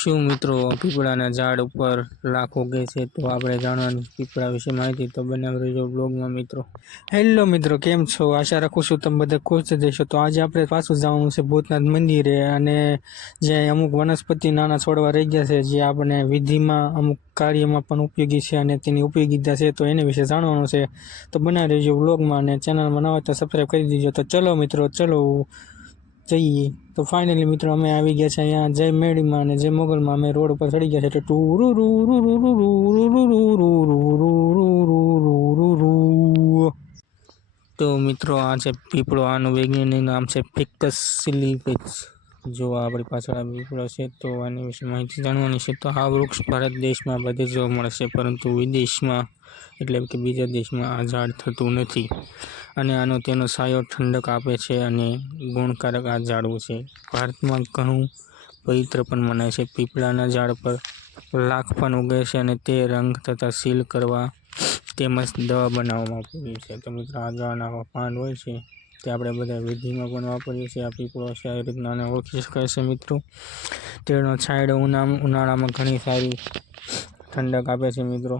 શું મિત્રો પીપળાના ઝાડ ઉપર લાખ ઉગે છે? તો આપણે જાણવાની પીપળા વિશે માહિતી, તો બનાવી રહેજો બ્લોગમાં મિત્રો. હેલો મિત્રો, કેમ છો? આશા રાખું છું તમે બધા ખુશ જશો. તો આજે આપણે પાછું જવાનું છે ભૂતનાથ મંદિરે, અને જે અમુક વનસ્પતિ નાના છોડવા રહી ગયા છે, જે આપણે વિધિમાં અમુક કાર્યમાં પણ ઉપયોગી છે અને તેની ઉપયોગીતા છે, તો એને વિશે જાણવાનું છે. તો બનાવી રહેજો બ્લોગમાં, અને ચેનલમાં નવા તો સબસ્ક્રાઈબ કરી દીજો. તો ચલો મિત્રો, ચલો જઈએ. તો ફાઇનલી મિત્રો અમે આવી ગયા છે અહીંયા જય મેડીમાં અને જય મોગલમાં. અમે રોડ ઉપર ચડી ગયા છે. તો મિત્રો આ છે પીપળો, આનું વૈજ્ઞાનિક નામ છે ફિકસ સિલિફિસ. જો આપણી પાછળ આ પીપળો છે, તો આની વિશે માહિતી જાણવાની છે. તો આ વૃક્ષ ભારત દેશમાં બધે જોવા મળે છે, પરંતુ વિદેશમાં એટલે કે બીજા દેશમાં આ ઝાડ થતું નથી, અને આનો તેનો છાંયો ઠંડક આપે છે અને ગુણકારક આ ઝાડવું છે. ભારતમાં ઘણું પવિત્ર પણ મનાય છે. પીપળાના ઝાડ પર લાખ પણ ઉગે છે, અને તે રંગ તથા સીલ કરવા તેમજ દવા બનાવવામાં ઉપયોગી છે. તો મિત્રો આ ઝાડના પાન હોય છે તે આપણે બધા વિધિમાં પણ વાપરીએ છીએ. આ પીપળો છે આવી રીતના આને ઓળખી શકાય છે મિત્રો. તેનો છાંયડો ઉનાળામાં ઘણી સારી ઠંડક આપે છે મિત્રો.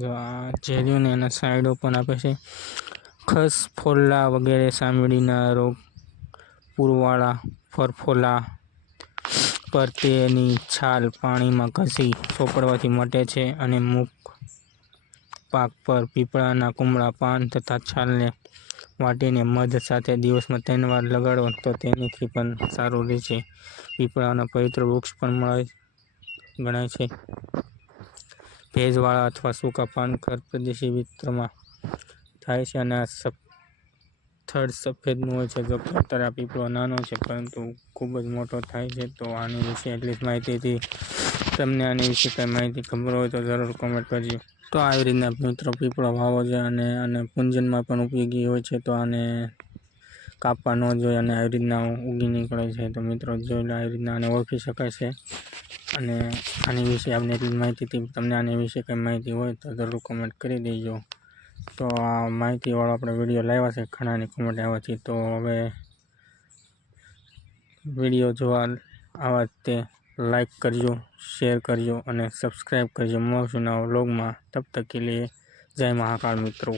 જો આ ઝેરીઓને એના છાંયડો પણ આપે છે. ખસ, ફોલ્લા વગેરે ચામડીના રોગ, પુરવાળા, ફરફોલા પર તેની છાલ પાણીમાં ઘસી ચોપડવાથી મટે છે, અને મુખ પાક પર પીપળાના કુમળા પાન તથા છાલને વાટીને મધ સાથે દિવસમાં 3 વાર લગાડો તો તેનાથી પણ સારું રહે છે. પીપળાના પવિત્ર વૃક્ષ પણ ગણાય છે. ભેજવાળા અથવા સૂકા પાન ખર પ્રદેશી વિસ્તારમાં થાય છે, અને આ થડ સફેદનું હોય છે. જો કે અત્યારે આ પીપળો નાનો છે, પરંતુ ખૂબ જ મોટો થાય છે. તો આની વિશે એટલી જ માહિતી હતી. તમને આની વિશે કંઈ માહિતી ખબર હોય તો જરૂર કોમેન્ટ કરજો. તો આવી રીતના મિત્રો પીપળો વાવો છે, અને પૂંજનમાં પણ ઉપયોગી હોય છે. તો આને કાપવા ન જોઈએ, અને આવી રીતના ઉગી નીકળે છે. તો મિત્રો જોઈ લો, આવી રીતના આને ઓળખી શકાય છે. અને આની વિશે આપણે એટલી માહિતી હતી. તમને આની વિશે કંઈ માહિતી હોય તો જરૂર કોમેન્ટ કરી દેજો. તો આ માહિતીવાળો આપણે વિડીયો લાવ્યા છે, ઘણાની કોમેન્ટ આવવાથી. તો હવે વિડીયો જોવા આવા તે લાઈક કરજો, શેર કરજો અને સબસ્ક્રાઈબ કરજો. મળશું નવા વ્લોગમાં. તબ તક કે લીએ જય મહાકાળ મિત્રો.